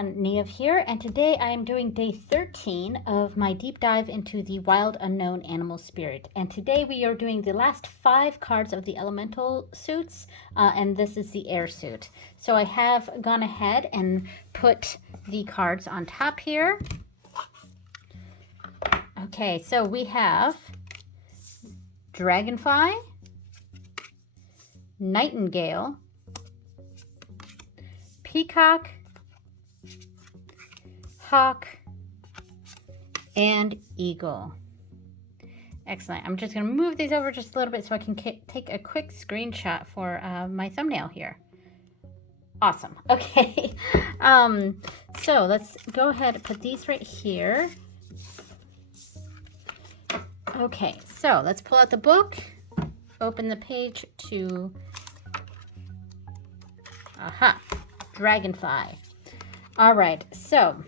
everyone, Niev here, and today I am doing day 13 of my deep dive into the Wild Unknown Animal Spirit. And today we are doing the last 5 cards of the elemental suits, and this is the air suit. So I have gone ahead and put the cards on top here. Okay, so we have Dragonfly, Nightingale, Peacock, Hawk, and Eagle. Excellent. I'm just going to move these over just a little bit so I can take a quick screenshot for my thumbnail here. Awesome. Okay. So let's go ahead and put these right here. Okay, so let's pull out the book, open the page to Dragonfly. All right, so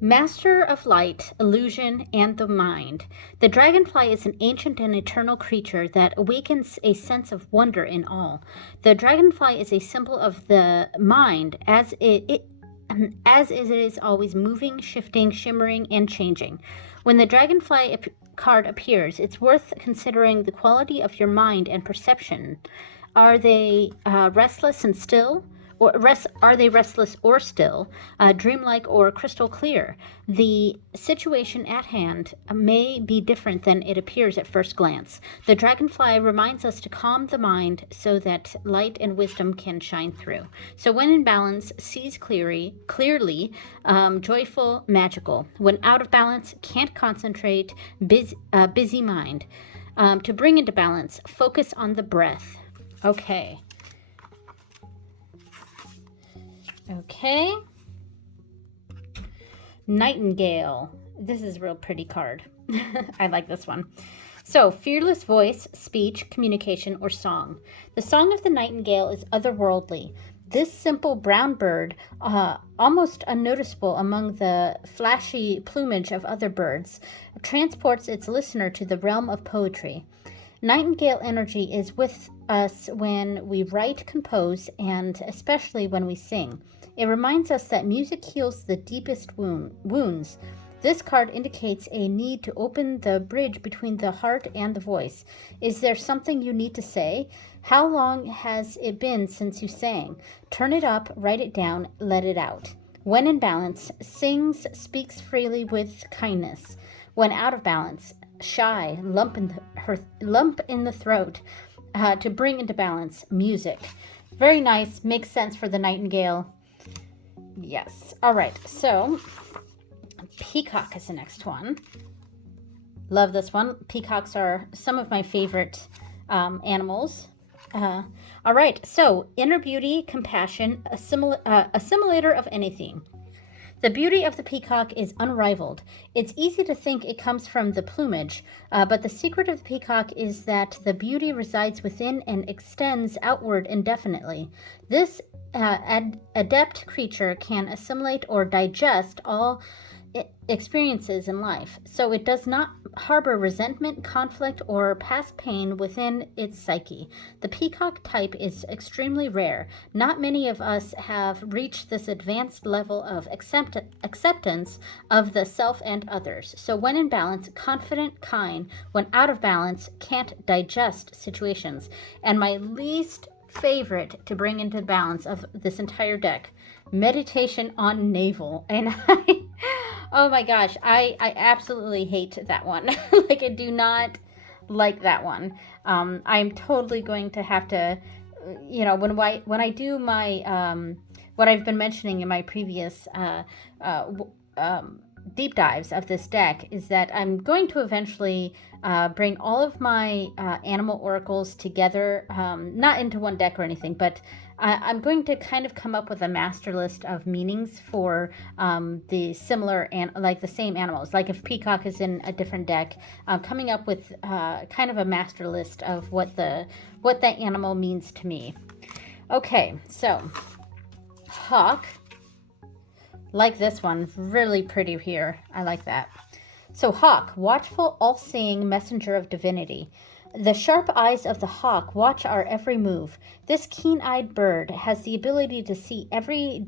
Master of Light, Illusion, and the Mind. The dragonfly is an ancient and eternal creature that awakens a sense of wonder in all. The dragonfly is a symbol of the mind as it is always moving, shifting, shimmering, and changing. When the dragonfly card appears, it's worth considering the quality of your mind and perception. Are they restless and still? Are they restless or still, dreamlike or crystal clear? The situation at hand may be different than it appears at first glance. The dragonfly reminds us to calm the mind so that light and wisdom can shine through. So when in balance, sees clearly, joyful, magical. When out of balance, can't concentrate, busy mind. To bring into balance, focus on the breath. Okay. Okay. Nightingale. This is a real pretty card. I like this one. So, fearless voice, speech, communication, or song. The song of the nightingale is otherworldly. This simple brown bird, almost unnoticeable among the flashy plumage of other birds, transports its listener to the realm of poetry. Nightingale energy is with us when we write, compose, and especially when we sing. It reminds us that music heals the deepest wounds. This card indicates a need to open the bridge between the heart and the voice. Is there something you need to say? How long has it been since you sang? Turn it up, write it down, let it out. When in balance, sings, speaks freely with kindness. When out of balance, shy, lump in the throat. To bring into balance, music. Very nice, makes sense for the nightingale. Yes. All right, so Peacock is the next one. Love this one. Peacocks are some of my favorite animals. All right, so inner beauty, compassion, assimilator of anything. The beauty of the peacock is unrivaled. It's easy to think it comes from the plumage, but the secret of the peacock is that the beauty resides within and extends outward indefinitely. This adept creature can assimilate or digest all experiences in life, so it does not harbor resentment, conflict, or past pain within its psyche. The peacock type is extremely rare. Not many of us have reached this advanced level of acceptance of the self and others. So when in balance, confident, kind. When out of balance, can't digest situations. And my least favorite to bring into balance of this entire deck, meditation on navel. And oh my gosh, I absolutely hate that one. Like, I do not like that one. I'm totally going to have to, when I do my, what I've been mentioning in my previous deep dives of this deck is that I'm going to eventually bring all of my animal oracles together, not into one deck or anything, but I'm going to kind of come up with a master list of meanings for the similar and like the same animals. Like if peacock is in a different deck, coming up with kind of a master list of what that animal means to me. Okay, so hawk. Like this one, really pretty here. I like that. So hawk, watchful, all-seeing messenger of divinity. The sharp eyes of the hawk watch our every move. This keen-eyed bird has the ability to see every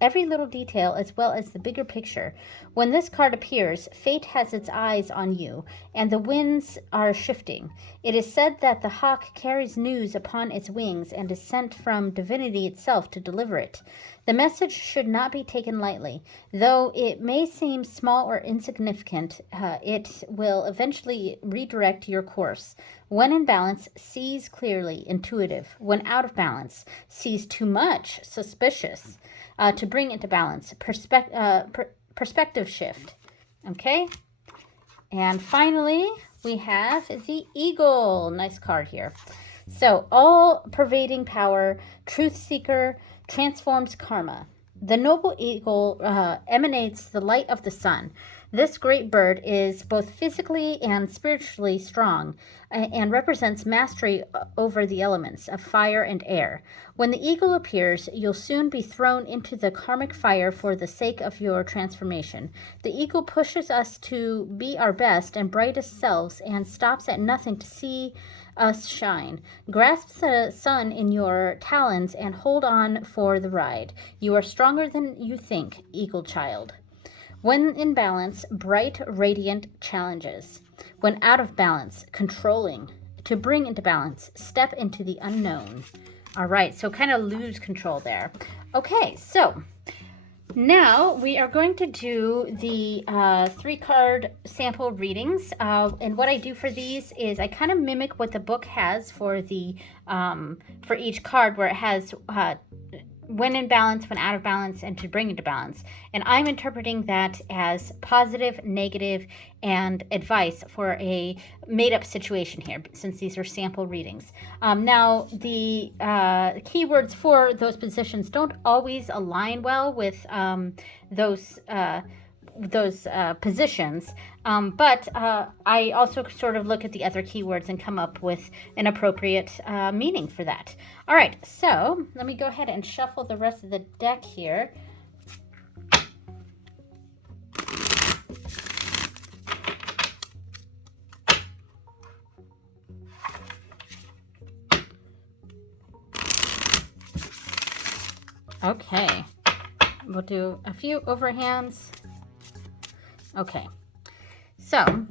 little detail as well as the bigger picture. When this card appears, fate has its eyes on you, and the winds are shifting. It is said that the hawk carries news upon its wings and is sent from divinity itself to deliver it. The message should not be taken lightly. Though it may seem small or insignificant, it will eventually redirect your course. When in balance, sees clearly, intuitive. When out of balance, sees too much, suspicious. To bring into balance, perspective shift. Okay? And finally, we have the eagle. Nice card here. So, all-pervading power, truth seeker, transforms karma. The noble eagle emanates the light of the sun. This great bird is both physically and spiritually strong and represents mastery over the elements of fire and air. When the eagle appears, you'll soon be thrown into the karmic fire for the sake of your transformation. The eagle pushes us to be our best and brightest selves and stops at nothing to see us shine. Grasp the sun in your talons and hold on for the ride. You are stronger than you think, eagle child. When in balance, bright, radiant challenges. When out of balance, controlling. To bring into balance, step into the unknown. All right, so kind of lose control there. Okay, so now we are going to do the 3-card sample readings. And what I do for these is I kind of mimic what the book has for the for each card, where it has when in balance, when out of balance, and to bring into balance. And I'm interpreting that as positive, negative, and advice for a made-up situation here, since these are sample readings. Now, the keywords for those positions don't always align well with those positions, but I also sort of look at the other keywords and come up with an appropriate meaning for that. All right, so let me go ahead and shuffle the rest of the deck here. Okay, we'll do a few overhands. Okay, so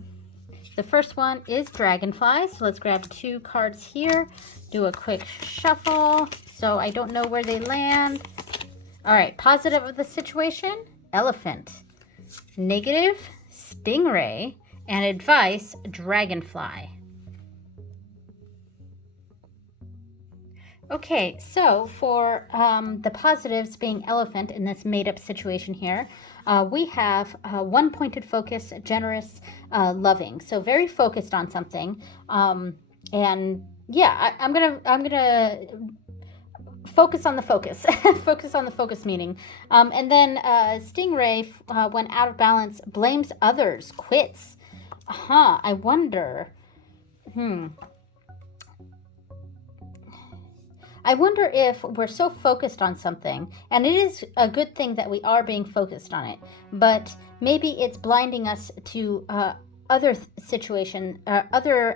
the first one is Dragonfly. So let's grab 2 cards here, do a quick shuffle so I don't know where they land. All right, positive of the situation, Elephant. Negative, Stingray. And advice, Dragonfly. Okay, so for the positives being Elephant in this made-up situation here, we have one-pointed focus, generous, loving. So very focused on something, and yeah, I'm gonna focus on the focus, focus on the focus meaning, and then Stingray, when out of balance, blames others, quits. I wonder. I wonder if we're so focused on something, and it is a good thing that we are being focused on it, but maybe it's blinding us to other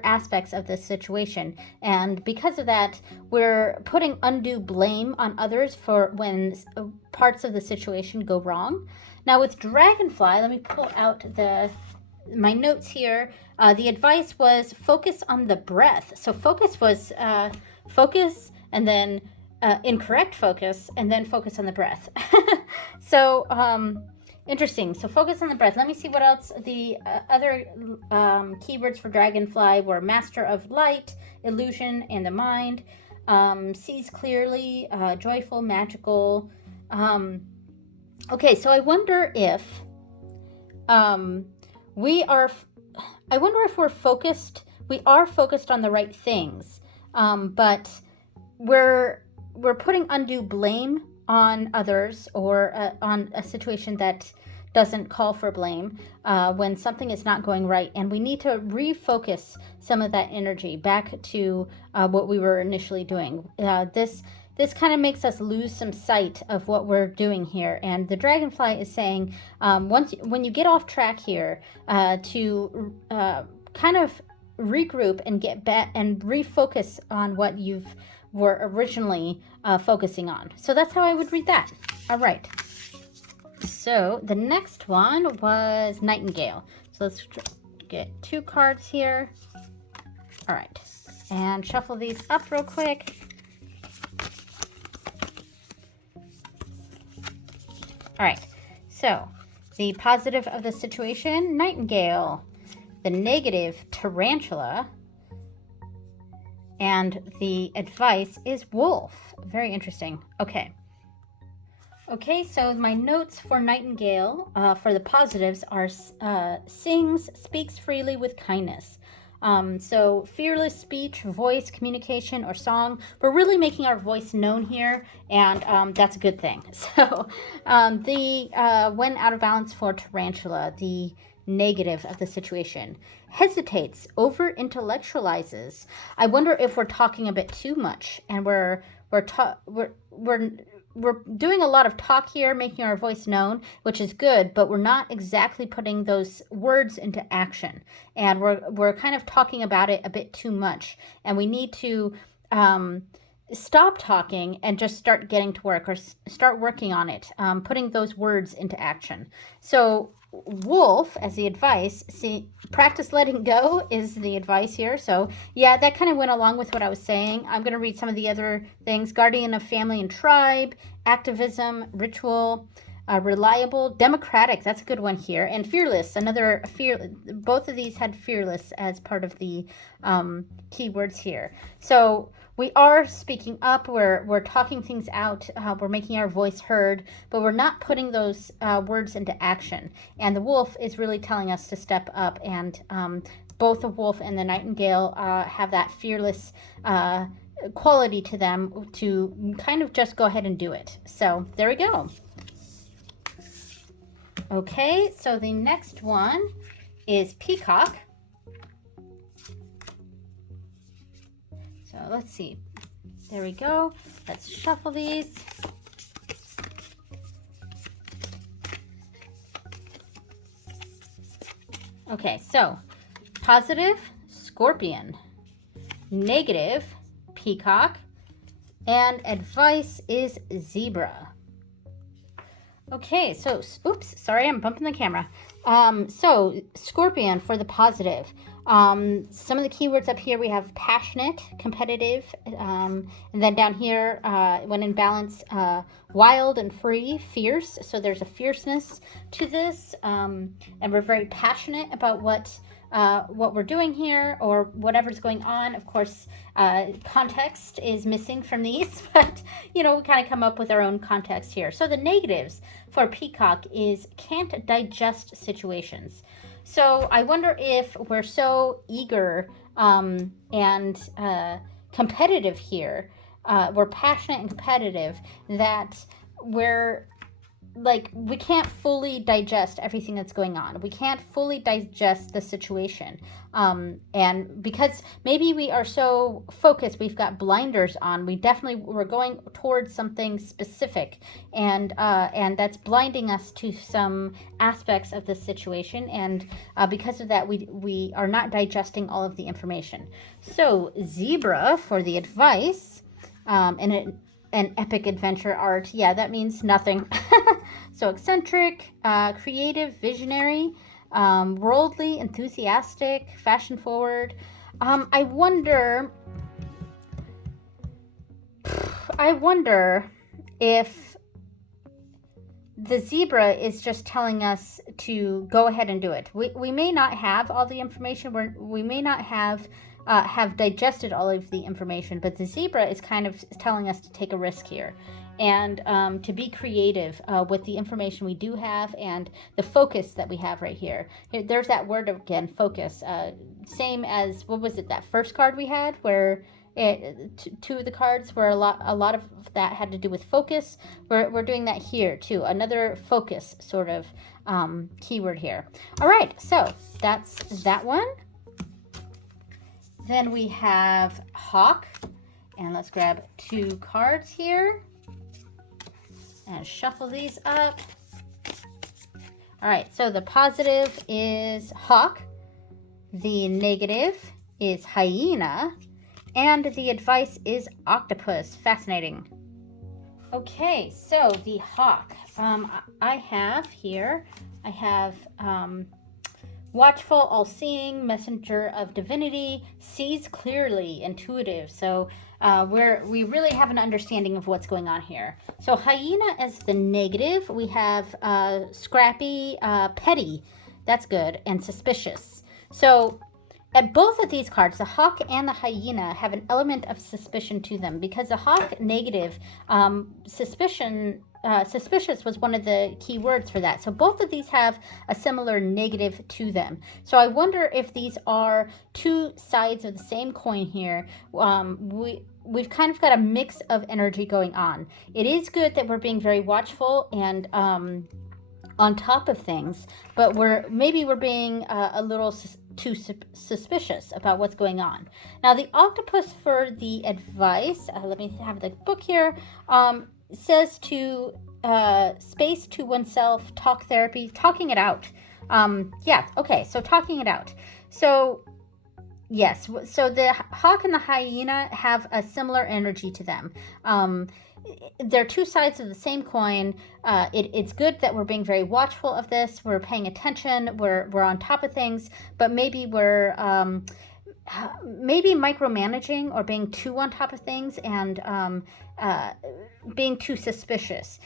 aspects of this situation, and because of that, we're putting undue blame on others for when parts of the situation go wrong. Now with Dragonfly, let me pull out my notes here. The advice was focus on the breath. So focus was focus, and then incorrect focus, and then focus on the breath. So interesting. So focus on the breath. Let me see what else. The other keywords for Dragonfly were Master of Light, Illusion, and the Mind. Sees clearly, joyful, magical. Okay, so I wonder if we're focused. We are focused on the right things, but we're putting undue blame on others, or on a situation that doesn't call for blame, when something is not going right, and we need to refocus some of that energy back to what we were initially doing. This kind of makes us lose some sight of what we're doing here, and the Dragonfly is saying when you get off track here, to kind of regroup and get back and refocus on what you've were originally focusing on. So that's how I would read that. All right. So the next one was Nightingale. So let's get 2 cards here. All right. And shuffle these up real quick. All right. So the positive of the situation, Nightingale. The negative, Tarantula. And the advice is Wolf. Very interesting. Okay. Okay, so my notes for Nightingale for the positives are sings, speaks freely with kindness. So fearless speech, voice, communication, or song. We're really making our voice known here, and that's a good thing. So when out of balance for Tarantula, the negative of the situation, hesitates, over intellectualizes. I wonder if we're talking a bit too much, and we're doing a lot of talk here, making our voice known, which is good, but we're not exactly putting those words into action. And we're kind of talking about it a bit too much. And we need to stop talking and just start getting to work, or start working on it, putting those words into action. So Wolf, as the advice, see, practice letting go is the advice here. So yeah, that kind of went along with what I was saying. I'm going to read some of the other things. Guardian of family and tribe, activism, ritual, reliable, democratic. That's a good one here. And fearless, another both of these had fearless as part of the keywords here. So we are speaking up, we're talking things out, we're making our voice heard, but we're not putting those words into action. And the wolf is really telling us to step up, and both the wolf and the nightingale have that fearless quality to them to kind of just go ahead and do it. So there we go. Okay, so the next one is peacock. So let's see. There we go. Let's shuffle these. Okay, so positive, scorpion. Negative, peacock. And advice is zebra. Okay, so, oops, sorry, I'm bumping the camera. So scorpion for the positive. Some of the keywords up here, we have passionate, competitive, and then down here, when in balance, wild and free, fierce. So there's a fierceness to this, and we're very passionate about what we're doing here, or whatever's going on. Of course, context is missing from these, but we kind of come up with our own context here. So the negatives for peacock is can't digest situations. So I wonder if we're so eager and competitive here, we're passionate and competitive, that we can't fully digest everything that's going on. We can't fully digest the situation. And because maybe we are so focused, we've got blinders on, we're going towards something specific, and that's blinding us to some aspects of the situation. And because of that, we are not digesting all of the information. So zebra for the advice, and an epic adventure art. Yeah, that means nothing. So eccentric, creative, visionary, worldly, enthusiastic, fashion forward. I wonder if the zebra is just telling us to go ahead and do it. We may not have all the information. We may not have digested all of the information, but the zebra is kind of telling us to take a risk here, and to be creative with the information we do have, and the focus that we have right here. There's that word again, focus. Same as, what was it, that first card we had, where two of the cards were a lot of that had to do with focus. We're doing that here too. Another focus sort of keyword here. All right, so that's that one. Then we have hawk, and let's grab 2 cards here and shuffle these up. All right, so the positive is hawk. The negative is hyena, and the advice is octopus. Fascinating. Okay, so the hawk. I have here, I have watchful, all-seeing, messenger of divinity, sees clearly, intuitive. So we really have an understanding of what's going on here. So hyena as the negative, we have scrappy, petty. That's good, and suspicious. So at both of these cards, the hawk and the hyena have an element of suspicion to them, because the hawk negative, suspicious was one of the key words for that. So both of these have a similar negative to them. So I wonder if these are two sides of the same coin here. We've kind of got a mix of energy going on. It is good that we're being very watchful and on top of things, but we're being a little too suspicious about what's going on. Now the octopus for the advice, let me have the book here, says to space to oneself, talk therapy, talking it out. Yeah, okay, so talking it out. So yes, so the hawk and the hyena have a similar energy to them. They're two sides of the same coin. It's good that we're being very watchful of this. We're paying attention. We're on top of things, but maybe we're maybe micromanaging or being too on top of things, and being too suspicious.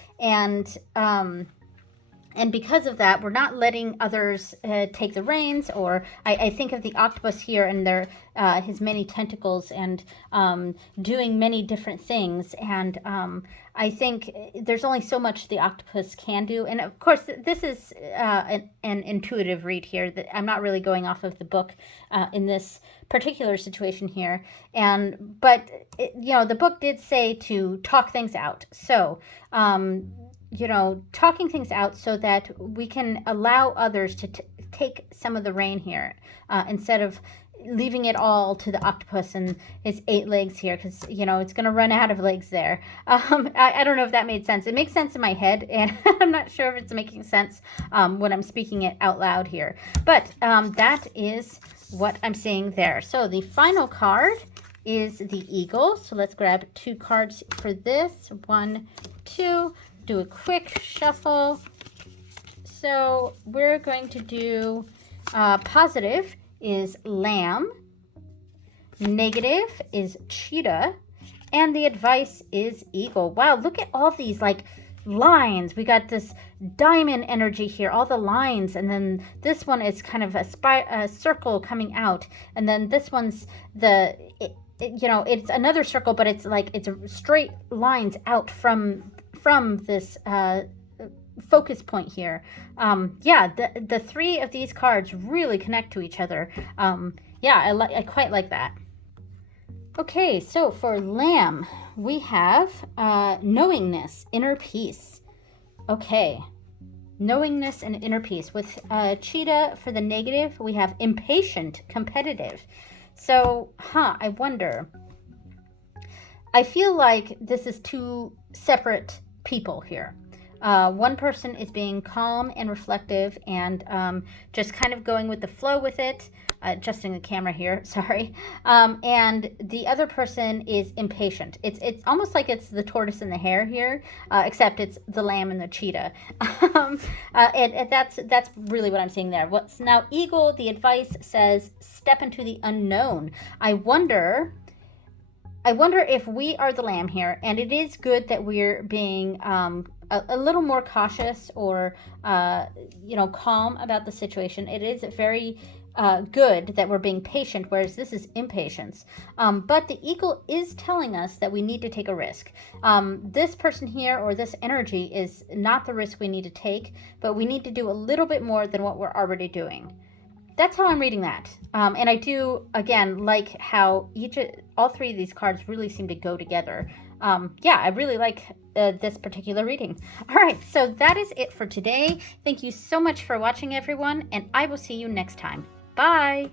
And because of that, we're not letting others take the reins. Or I think of the octopus here and his many tentacles and doing many different things. And I think there's only so much the octopus can do. And of course, this is an intuitive read here. That I'm not really going off of the book in this particular situation here. But the book did say to talk things out. So talking things out so that we can allow others to take some of the reign here, instead of leaving it all to the octopus and his 8 legs here, because it's going to run out of legs there. I don't know if that made sense. It makes sense in my head, and I'm not sure if it's making sense when I'm speaking it out loud here. But that is what I'm seeing there. So the final card is the eagle. So let's grab 2 cards for this. 1, 2. Do a quick shuffle. So we're going to do positive is lamb, negative is cheetah, and the advice is eagle. Wow, look at all these like lines. We got this diamond energy here, all the lines, and then this one is kind of a circle coming out, and then this one's it's another circle, but it's straight lines out from this focus point here. The 3 of these cards really connect to each other. I quite like that. Okay, so for lamb, we have knowingness, inner peace. Okay, knowingness and inner peace. With cheetah for the negative, we have impatient, competitive. So, I wonder. I feel like this is 2 separate people here. One person is being calm and reflective and just kind of going with the flow with it, adjusting the camera here, sorry. And the other person is impatient. It's almost like it's the tortoise and the hare here, except it's the lamb and the cheetah. And that's really what I'm seeing there. What's now eagle, the advice says, step into the unknown. I wonder if we are the lamb here, and it is good that we're being a little more cautious or calm about the situation. It is very good that we're being patient, whereas this is impatience. But the eagle is telling us that we need to take a risk. This person here, or this energy, is not the risk we need to take, but we need to do a little bit more than what we're already doing. That's how I'm reading that. And I do, again, like how all 3 of these cards really seem to go together. I really like this particular reading. All right, so that is it for today. Thank you so much for watching, everyone, and I will see you next time. Bye!